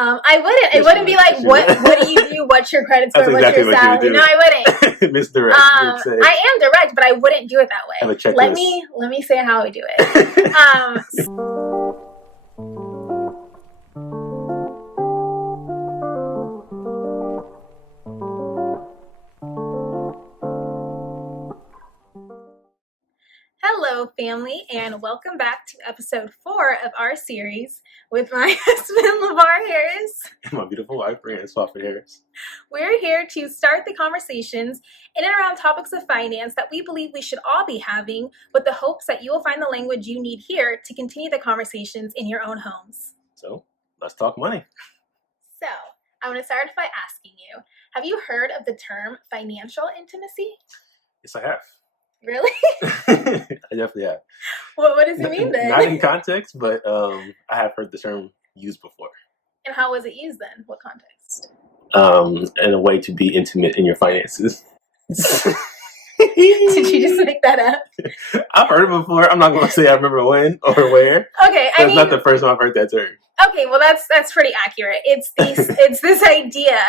I wouldn't. It wouldn't be like, what do you do? What's your credit score? What's your salary? No, I wouldn't. Misdirect. I am direct, but I wouldn't do it that way. Have a checklist. Let me say how I do it. Hello, family, and welcome back to episode 4 of our series with my husband, LeVar Harris. And my beautiful wife, Brianna Swafford Harris. We're here to start the conversations in and around topics of finance that we believe we should all be having, with the hopes that you will find the language you need here to continue the conversations in your own homes. So, let's talk money. So, I want to start by asking you, have you heard of the term financial intimacy? Yes, I have. Really? I definitely have. What does it mean then? Not in context, but I have heard the term used before. And how was it used then? What context? In a way to be intimate in your finances. Did you just make that up? I've heard it before. I'm not going to say I remember when or where. Okay, That's not the first time I've heard that term. Okay, well that's pretty accurate. It's this idea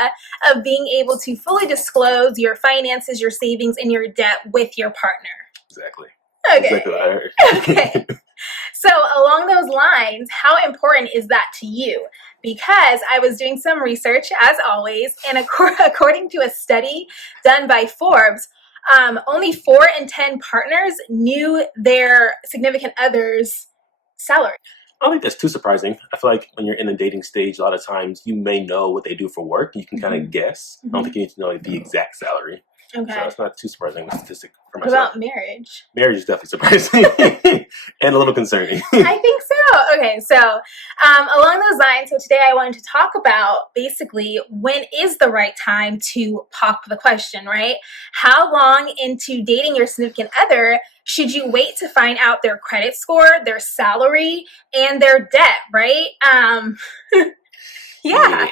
of being able to fully disclose your finances, your savings, and your debt with your partner. Exactly. Okay. Exactly what I heard. Okay. So along those lines, how important is that to you? Because I was doing some research, as always, and according to a study done by Forbes, only 4 in 10 partners knew their significant other's salary. I don't think that's too surprising. I feel like when you're in a dating stage, a lot of times you may know what they do for work. You can kind of guess. I don't think you need to know the exact salary. Okay. So it's not too surprising, a statistic for myself. What about marriage? Marriage is definitely surprising and a little concerning. I think so. Okay, so along those lines, so today I wanted to talk about basically when is the right time to pop the question, right? How long into dating your significant other should you wait to find out their credit score, their salary, and their debt, right? Yeah.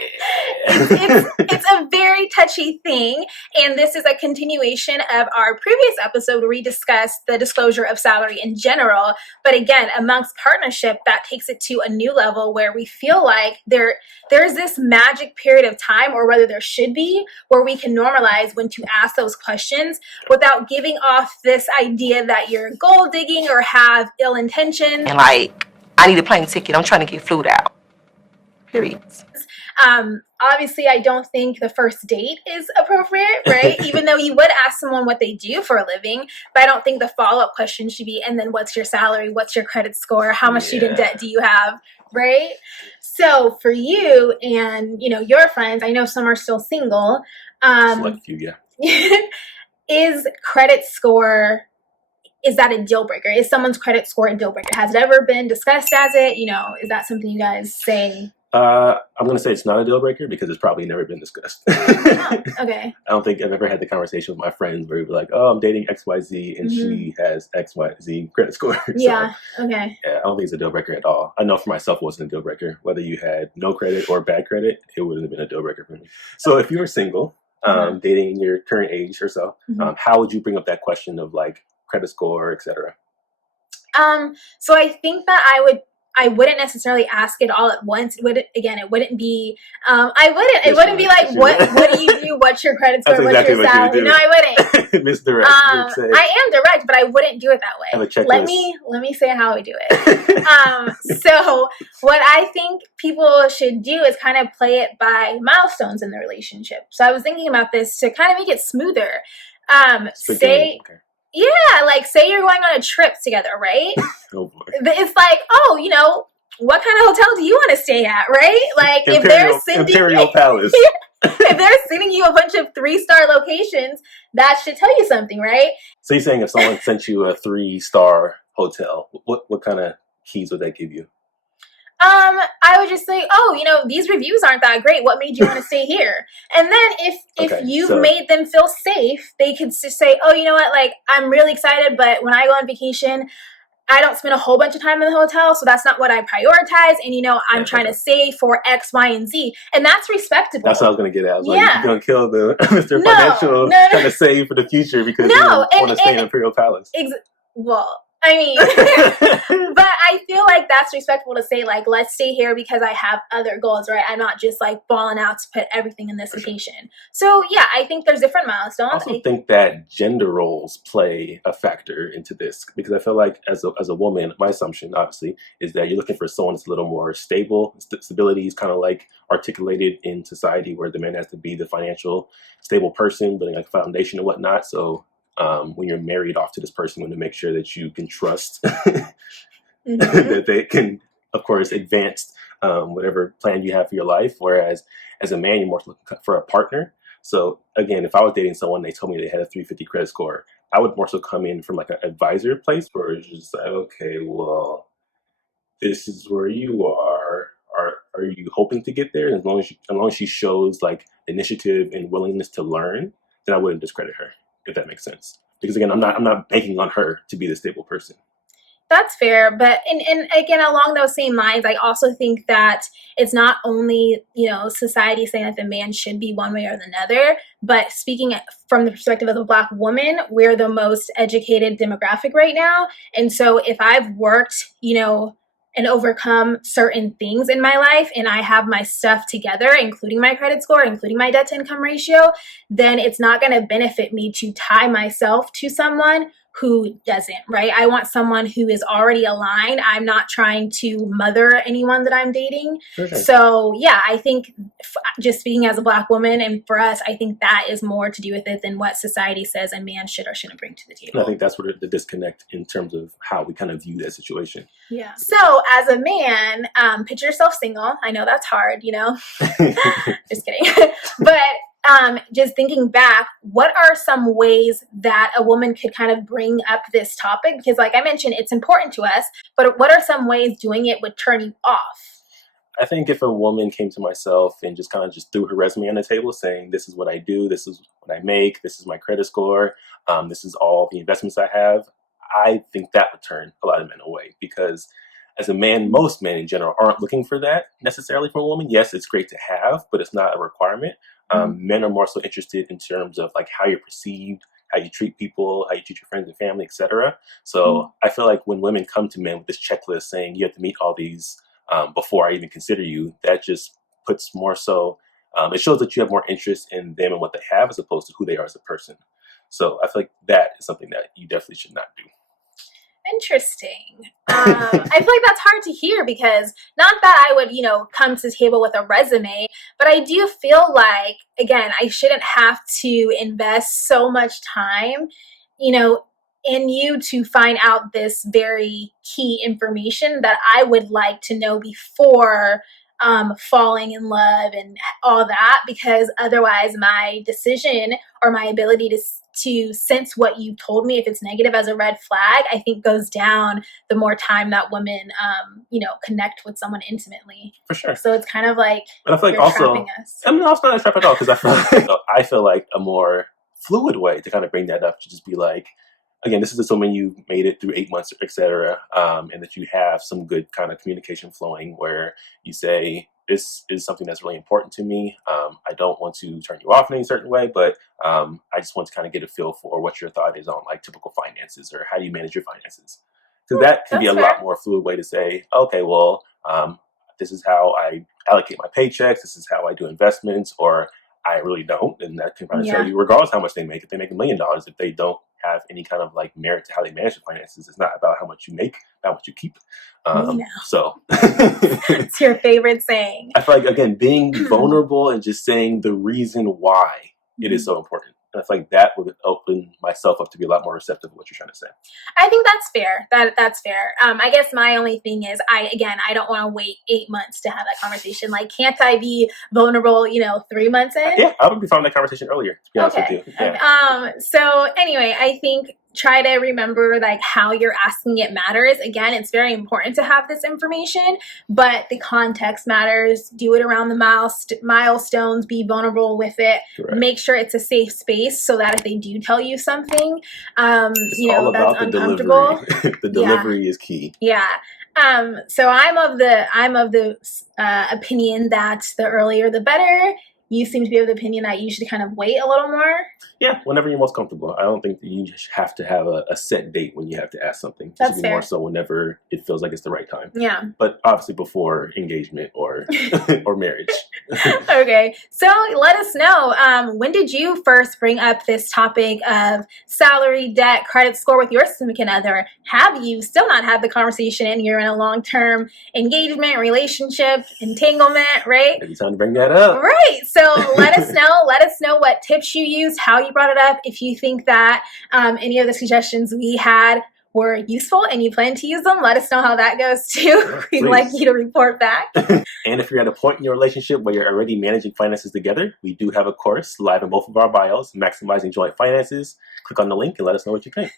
It's a very touchy thing, and this is a continuation of our previous episode where we discussed the disclosure of salary in general, but again, amongst partnership, that takes it to a new level where we feel like there's this magic period of time, or whether there should be, where we can normalize when to ask those questions without giving off this idea that you're gold digging or have ill intentions. And like, I need a plane ticket, I'm trying to get flued out. Period. Obviously, I don't think the first date is appropriate, right? Even though you would ask someone what they do for a living, but I don't think the follow-up question should be, and then what's your salary? What's your credit score? How much student debt do you have, right? So for you and, your friends, I know some are still single. Select few, yeah. Is credit score... Is that a deal breaker? Is someone's credit score a deal breaker? Has it ever been discussed as it? Is that something you guys say? I'm going to say it's not a deal breaker because it's probably never been discussed. Oh, okay. I don't think I've ever had the conversation with my friends where we were like, oh, I'm dating XYZ and she has XYZ credit score. Yeah, okay. Yeah, I don't think it's a deal breaker at all. I know for myself it wasn't a deal breaker. Whether you had no credit or bad credit, it wouldn't have been a deal breaker for me. So if you were single, dating in your current age or so, how would you bring up that question of like credit score, etc.? So I think that I wouldn't necessarily ask it all at once. It wouldn't be, it wouldn't be like, what do you do? What's your credit score? What's your salary? No, I wouldn't. Misdirect. I am direct, but I wouldn't do it that way. Have a checklist. Let me say how I do it. So what I think people should do is kind of play it by milestones in the relationship. So I was thinking about this to kind of make it smoother. Yeah, like say you're going on a trip together, right? Oh boy. It's like, what kind of hotel do you want to stay at, right? Like if they're sending Imperial Palace. If they're sending you a bunch of 3-star locations, that should tell you something, right? So you're saying if someone sent you a 3-star hotel, what kind of keys would that give you? I would just say, these reviews aren't that great. What made you want to stay here? And then if you've made them feel safe, they could just say, oh, you know what? Like, I'm really excited, but when I go on vacation, I don't spend a whole bunch of time in the hotel, so that's not what I prioritize. And, I'm trying to save for X, Y, and Z. And that's respectable. That's what I was going to get at. I was like, you're going to kill the Mr. Financial trying to save for the future because you want to stay in Imperial Palace. Well, I mean, but I feel like that's respectful to say, like, let's stay here because I have other goals, right? I'm not just like balling out to put everything in this vacation. So yeah, I think there's different I milestones. also think that gender roles play a factor into this because I feel like as a woman, my assumption obviously is that you're looking for someone that's a little more stable. Stability is kind of like articulated in society where the man has to be the financial stable person, building like a foundation and whatnot. So when you're married off to this person, you want to make sure that you can trust that they can, of course, advance whatever plan you have for your life. Whereas as a man, you're more looking for a partner. So again, if I was dating someone, they told me they had a 350 credit score, I would more so come in from like an advisor place where it's just like, okay, well, this is where you are. Are you hoping to get there? And as long as she shows like initiative and willingness to learn, then I wouldn't discredit her, if that makes sense. Because again, I'm not banking on her to be the stable person. That's fair, but and again, along those same lines, I also think that it's not only, society saying that the man should be one way or another, but speaking from the perspective of a Black woman, we're the most educated demographic right now. And so if I've worked, and overcome certain things in my life and I have my stuff together, including my credit score, including my debt to income ratio, then it's not going to benefit me to tie myself to someone who doesn't, right? I want someone who is already aligned. I'm not trying to mother anyone that I'm dating. Okay. So yeah, I think just speaking as a Black woman, and for us, I think that is more to do with it than what society says a man should or shouldn't bring to the table. And I think that's where the disconnect in terms of how we kind of view that situation. Yeah. So as a man, picture yourself single. I know that's hard, just kidding. But just thinking back, what are some ways that a woman could kind of bring up this topic? Because like I mentioned, it's important to us, but what are some ways doing it would turn you off? I think if a woman came to myself and just kind of just threw her resume on the table saying, this is what I do, this is what I make, this is my credit score, this is all the investments I have, I think that would turn a lot of men away because as a man, most men in general aren't looking for that necessarily from a woman. Yes, it's great to have, but it's not a requirement. Men are more so interested in terms of like how you're perceived, how you treat people, how you treat your friends and family, etc. So I feel like when women come to men with this checklist saying you have to meet all these before I even consider you, that just puts more so, it shows that you have more interest in them and what they have as opposed to who they are as a person. So I feel like that is something that you definitely should not do. Interesting. I feel like that's hard to hear because not that I would, come to the table with a resume, but I do feel like, again, I shouldn't have to invest so much time, in you to find out this very key information that I would like to know before falling in love and all that, because otherwise my decision or my ability to sense what you told me, if it's negative, as a red flag, I think goes down the more time that women, connect with someone intimately. For sure. So it's kind of like, but I feel like also, trapping us. I mean, it's not a trap at all because I feel like a more fluid way to kind of bring that up to just be like, again, this is assuming you made it through 8 months, etc., and that you have some good kind of communication flowing where you say, this is something that's really important to me. I don't want to turn you off in any certain way, but I just want to kind of get a feel for what your thought is on like typical finances or how do you manage your finances. Because that can be a lot more fluid way to say, okay, well, this is how I allocate my paychecks. This is how I do investments, or I really don't. And that can probably show you, regardless how much they make, if they make $1 million, if they don't have any kind of like merit to how they manage their finances, it's not about how much you make, how much you keep. So it's your favorite saying. I feel like, again, being vulnerable and just saying the reason why it is so important. And I feel like that would open myself up to be a lot more receptive to what you're trying to say. I think that's fair. That's fair. I guess my only thing is, I don't want to wait 8 months to have that conversation. Like, can't I be vulnerable, 3 months in? Yeah, I would be finding that conversation earlier, to be honest with you. Yeah. So anyway, I think try to remember like how you're asking it matters. Again, it's very important to have this information, but the context matters. Do it around the milestones, be vulnerable with it. Correct. Make sure it's a safe space so that if they do tell you something, it's all about that's uncomfortable. The delivery is key. Yeah. So I'm of the opinion that the earlier the better. you seem to be of the opinion that you should kind of wait a little more. Yeah, whenever you're most comfortable. I don't think that you just have to have a set date when you have to ask something. It That's should be more fair. so whenever it feels like it's the right time. Yeah. But obviously before engagement or or marriage. Okay, so let us know, when did you first bring up this topic of salary, debt, credit score with your significant other? Have you still not had the conversation and you're in a long-term engagement, relationship, entanglement, right? Maybe time to bring that up. Right. So let us know. Let us know what tips you used, how you brought it up. If you think that any of the suggestions we had were useful and you plan to use them, let us know how that goes too. We'd Please. like you to report back. And if you're at a point in your relationship where you're already managing finances together, we do have a course live in both of our bios, Maximizing Joint Finances. Click on the link and let us know what you think.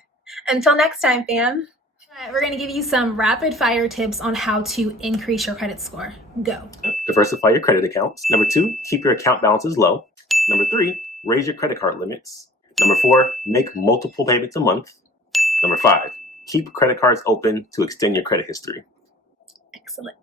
Until next time, fam. All right, we're going to give you some rapid fire tips on how to increase your credit score. Go. Diversify your credit accounts. Number 2, keep your account balances low. Number 3, raise your credit card limits. Number 4, make multiple payments a month. Number 5, keep credit cards open to extend your credit history. Excellent.